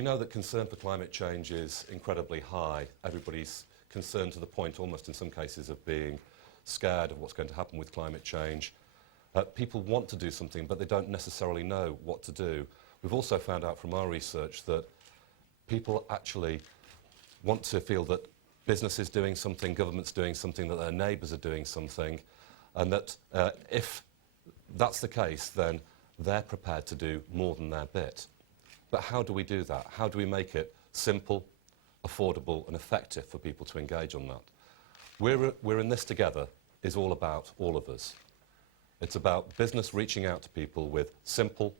We know that concern for climate change is incredibly high. Everybody's concerned to the point, almost in some cases, of being scared of what's going to happen with climate change. People want to do something, but they don't necessarily know what to do. We've also found out from our research that people actually want to feel that business is doing something, government's doing something, that their neighbours are doing something, and that if that's the case, then they're prepared to do more than their bit. But how do we do that? How do we make it simple, affordable and effective for people to engage on that? We're in this together is all about all of us. It's about business reaching out to people with simple,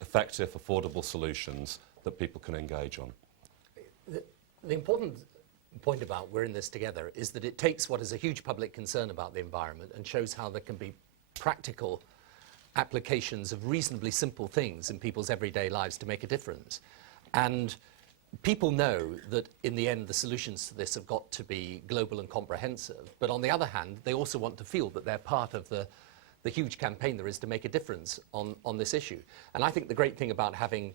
effective, affordable solutions that people can engage on. The important point about we're in this together is that it takes what is a huge public concern about the environment and shows how there can be practical applications of reasonably simple things in people's everyday lives to make a difference. And people know that in the end the solutions to this have got to be global and comprehensive, but on the other hand they also want to feel that they're part of the huge campaign there is to make a difference on this issue. And I think the great thing about having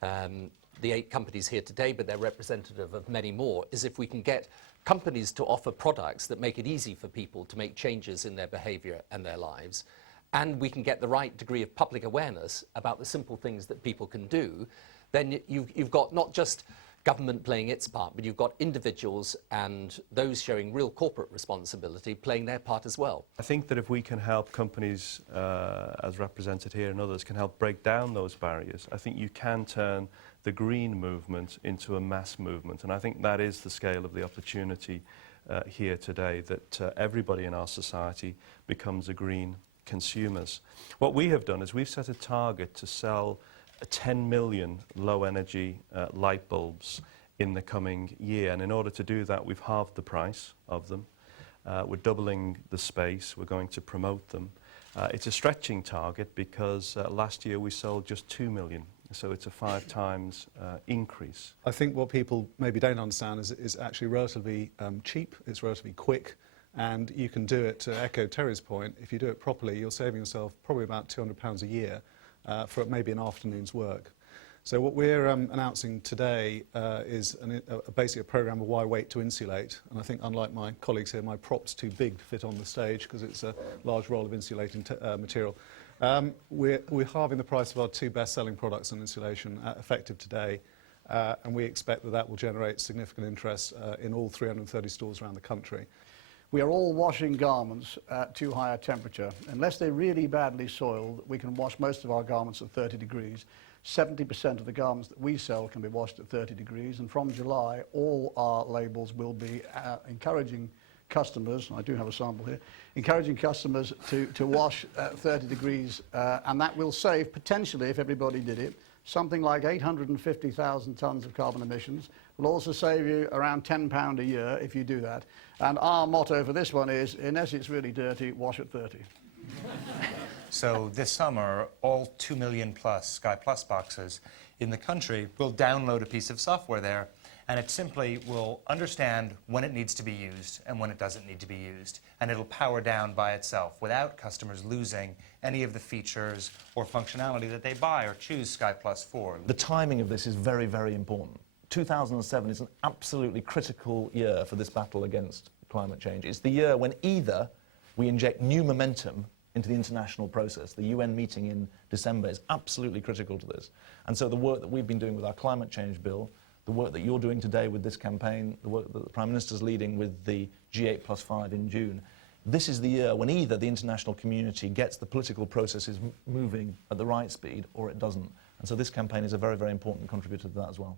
the 8 companies here today, but they're representative of many more, is if we can get companies to offer products that make it easy for people to make changes in their behaviour and their lives, and we can get the right degree of public awareness about the simple things that people can do, then you've got not just government playing its part, but you've got individuals and those showing real corporate responsibility playing their part as well. I think that if we can help companies, as represented here and others, can help break down those barriers, I think you can turn the green movement into a mass movement. And I think that is the scale of the opportunity here today, that everybody in our society becomes a green consumers. What we have done is we've set a target to sell 10 million low-energy light bulbs in the coming year, and in order to do that we've halved the price of them. We're doubling the space, we're going to promote them. It's a stretching target because last year we sold just 2 million, so it's a 5 times increase. I think what people maybe don't understand is actually relatively cheap, it's relatively quick, and you can do it, to echo Terry's point, if you do it properly you're saving yourself probably about £200 a year for maybe an afternoon's work. So what we're announcing today is basically a programme of why wait to insulate, and I think unlike my colleagues here, my prop's too big to fit on the stage because it's a large roll of insulating material. We're halving the price of our 2 best-selling products on insulation effective today, and we expect that will generate significant interest in all 330 stores around the country. We are all washing garments at too high a temperature. Unless they're really badly soiled, we can wash most of our garments at 30 degrees. 70% of the garments that we sell can be washed at 30 degrees, and from July all our labels will be encouraging customers, I do have a sample here, encouraging customers to wash at 30 degrees, and that will save, potentially, if everybody did it, something like 850,000 tonnes of carbon emissions. Will also save you around £10 a year if you do that. And our motto for this one is, unless it's really dirty, wash at 30. So this summer, all 2 million plus Sky Plus boxes in the country will download a piece of software there, and it simply will understand when it needs to be used and when it doesn't need to be used, and it'll power down by itself without customers losing any of the features or functionality that they buy or choose Sky Plus for. The timing of this is very, very important. 2007 is an absolutely critical year for this battle against climate change. It's the year when either we inject new momentum into the international process. The UN meeting in December is absolutely critical to this. And so the work that we've been doing with our climate change bill, the work that you're doing today with this campaign, the work that the Prime Minister's leading with the G8+5 in June, this is the year when either the international community gets the political processes moving at the right speed or it doesn't. And so this campaign is a very, very important contributor to that as well.